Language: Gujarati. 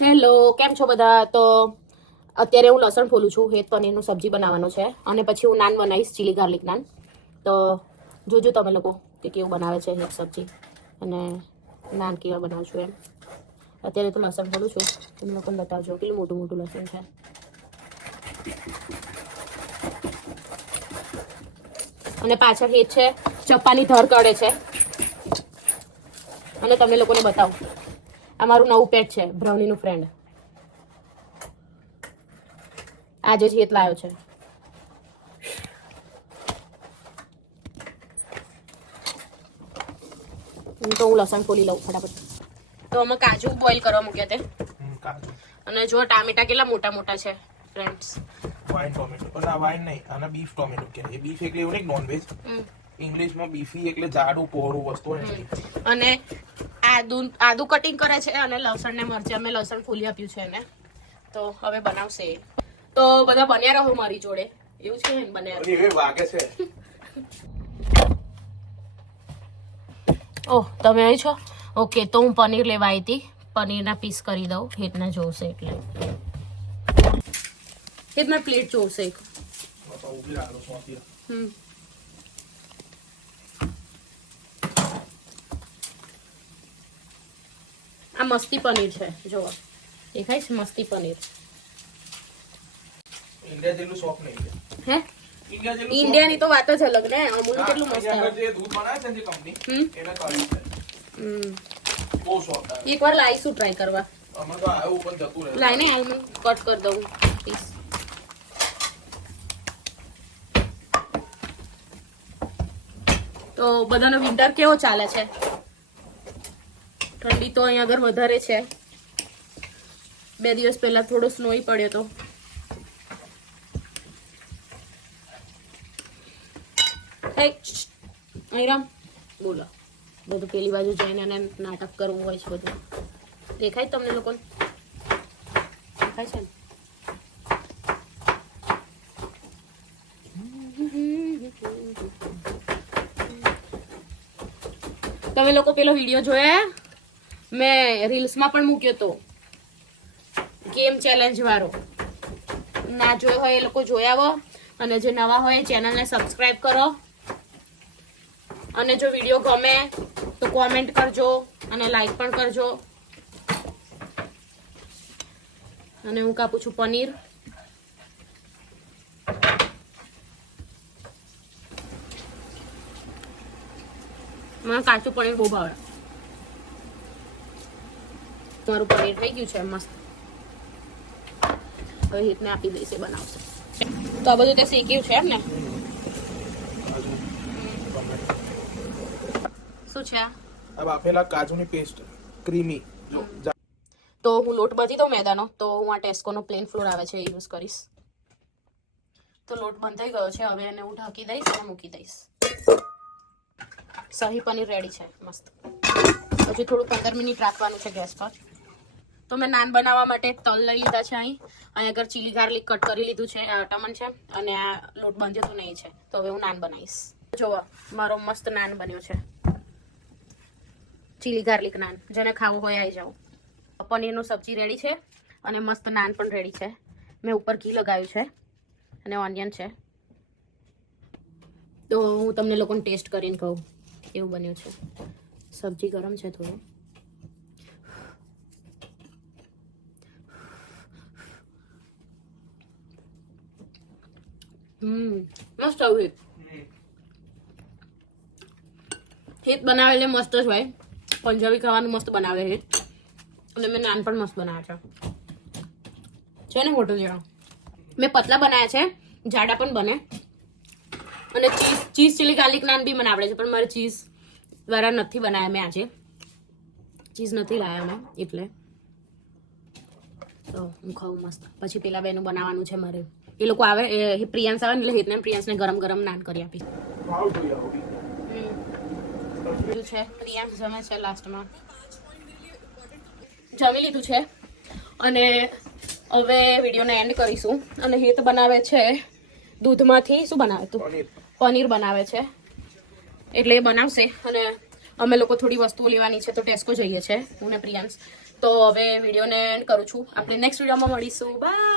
હેલો, કેમ છો બધા? તો અત્યારે હું લસણ ફોલું છું. હેત પનીરનું સબ્જી બનાવવાનું છે અને પછી હું નાન બનાવીશ, ચીલી ગાર્લિક નાન. તો જોજો તમે લોકો કે કેવું બનાવે છે હેત સબ્જી અને નાન કેવા બનાવું છું એમ. અત્યારે તો લસણ ફોલું છું, તમે લોકોને બતાવજો કેટલું મોટું મોટું લસણ છે. અને પાછળ હેત છે, ચપ્પાની ધર કાઢે છે. અને તમને લોકોને બતાવું, આ મારું નવું પેટ છે, બ્રાઉનીનું ફ્રેન્ડ. આજે જ હેત લાવ્યો છે. તો હું લસણ ફોલી લઉં ફટાફટ. તો આમાં કાજુ બોઇલ કરવા મૂક્યા તે. અને જો ટામેટા કેટલા મોટા મોટા છે ફ્રેન્ડ્સ. Wine tomato. પણ આ વાઇન નહીં, આના બીફ ટોમેટો કહેવાય. બીફ એટલે એવું નહીં નોનવેજ. ઇંગ્લિશમાં બીફી એટલે જાડું પહોળું વસ્તુ હોય. અને આદુ કટિંગ કરે છે અને લસણ ને મરચાં મેં લસણ ફોલી આપ્યું છે એને. તો હવે બનાવશે. તો બધા બન્યા રહો મારી જોડે. એવું છે ને બન્યા. એ વાગે છે. ઓહ, તમે આવી છો? ઓકે, તો હું પનીર લેવા આવી હતી. પનીરના પીસ કરી દઉં. હેતના જોશે એટલે હેતના પ્લેટ જોશે એક. આ મસ્તી પનીર છે, જોવો દેખાય છે મસ્તી પનીર. ઇન્ડિયા જેટલું સોફ્ટ નહીં છે. હે? ઇન્ડિયાની તો વાત જ અલગ ને. અમૂલ કેટલું મસ્ત આવે. જે દૂધ બનાવે છે ને કંપની એને કરી છે. બહુ સોફ્ટ આવે. એકવાર લાઈશું ટ્રાય કરવા. અમે તો આ ઉપર જતું રહે. લાઈને આલમંડ કટ કરી દઉં પીસ. તો બધાનો વિન્ટર કેવો ચાલે છે? ઠંડી તો અહીંયા આગળ વધારે છે. 2 દિવસ પહેલા થોડો સ્નોઈ પડ્યો તો. રામ બોલો. બધું પેલી બાજુ જઈને એને નાટક કરવું હોય છે બધું. દેખાય તમને લોકોને? દેખાય છે ને? તમે લોકો પેલો વિડીયો જોયા? મેં રીલ્સમાં પણ મૂક્યો તો, ગેમ ચેલેન્જ વાળો. ના જોયો હોય એ લોકો જોઈ આવો. અને જે નવા હોય ચેનલને સબસ્ક્રાઇબ કરો. અને જો વિડીયો ગમે તો કોમેન્ટ કરજો અને લાઈક પણ કરજો. અને હું કાપું છું પનીર. મને કાચું પનીર બહુ ભાવે. મારું પનીર થઈ ગયું છે મસ્ત. હવે હિતને આપી દઈશ, એ બનાવશે. તો આ બધું તે શીખ્યું છે એમ ને? શું છે આ? બાફેલા કાજુની પેસ્ટ ક્રીમી. તો હું લોટ બાંધી દઉં મેદાનો. તો હું આ ટેસ્કોનો પ્લેન ફ્લોર આવે છે એ યુઝ કરીશ. તો લોટ બંધાઈ ગયો છે. હવે એને હું ઢાંકી દઈશ અને મૂકી દઈશ. શાહી પનીર રેડી છે મસ્ત. હજુ થોડું 15 મિનિટ રાખવાનું છે ગેસ પર. તો મેં નાન બનાવવા માટે તલ લઈ લીધા છે અહીં. અને અગર ચીલી ગાર્લિક કટ કરી લીધું છે, ટમન છે. અને આ લોટ બાંધ્યો તો નહીં છે. તો હવે હું નાન બનાવીશ. જોવો મારો મસ્ત નાન બન્યો છે. Chilli garlic naan. જેને ખાવું હોય આવી જાઓ. પનીરનું સબ્જી રેડી છે અને મસ્ત નાન પણ રેડી છે. મેં ઉપર ઘી લગાવ્યું છે અને ઓનિયન છે. તો હું તમને લોકોને ટેસ્ટ કરીને કહું કેવું બન્યું છે. સબ્જી ગરમ છે થોડું. મસ્ત આવ્યું. હેત બનાવે એટલે મસ્ત જ હોય. પંજાબી ખાવાનું મસ્ત બનાવે હેત. અને મેં નાન પણ મસ્ત બનાવ્યા છે ને હોટલ જેવા. મેં પતલા બનાવ્યા છે, જાડા પણ બને. અને ચીઝ ચીલી ગાર્લિક નાન બી મને આવડે છે, પણ મારે ચીઝ વાળા નથી બનાવ્યા મેં આજે. ચીઝ નથી લાવ્યા મેં એટલે. તો હું ખાઉં મસ્ત. પછી પેલા બેનું બનાવવાનું છે મારે. એ લોકો આવે, એ પ્રિયાંશ આવે ને એટલે હેતને પ્રિયાંશને ગરમ ગરમ નાન કરી આપી. છે પ્રિયાંશ જમે છે લાસ્ટમાં. જમી લીધું છે અને હવે વિડીયોને એન્ડ કરીશું. અને હેત બનાવે છે દૂધમાંથી. શું બનાવે તું? પનીર બનાવે છે એટલે એ બનાવશે. અને અમે લોકો થોડી વસ્તુઓ લેવાની છે તો ટેસ્કો જઈએ છે હું ને પ્રિયાંશ. તો હવે વિડીયોને end કરું છું. આપણે નેક્સ્ટ વિડીયોમાં મળીશું. બાય.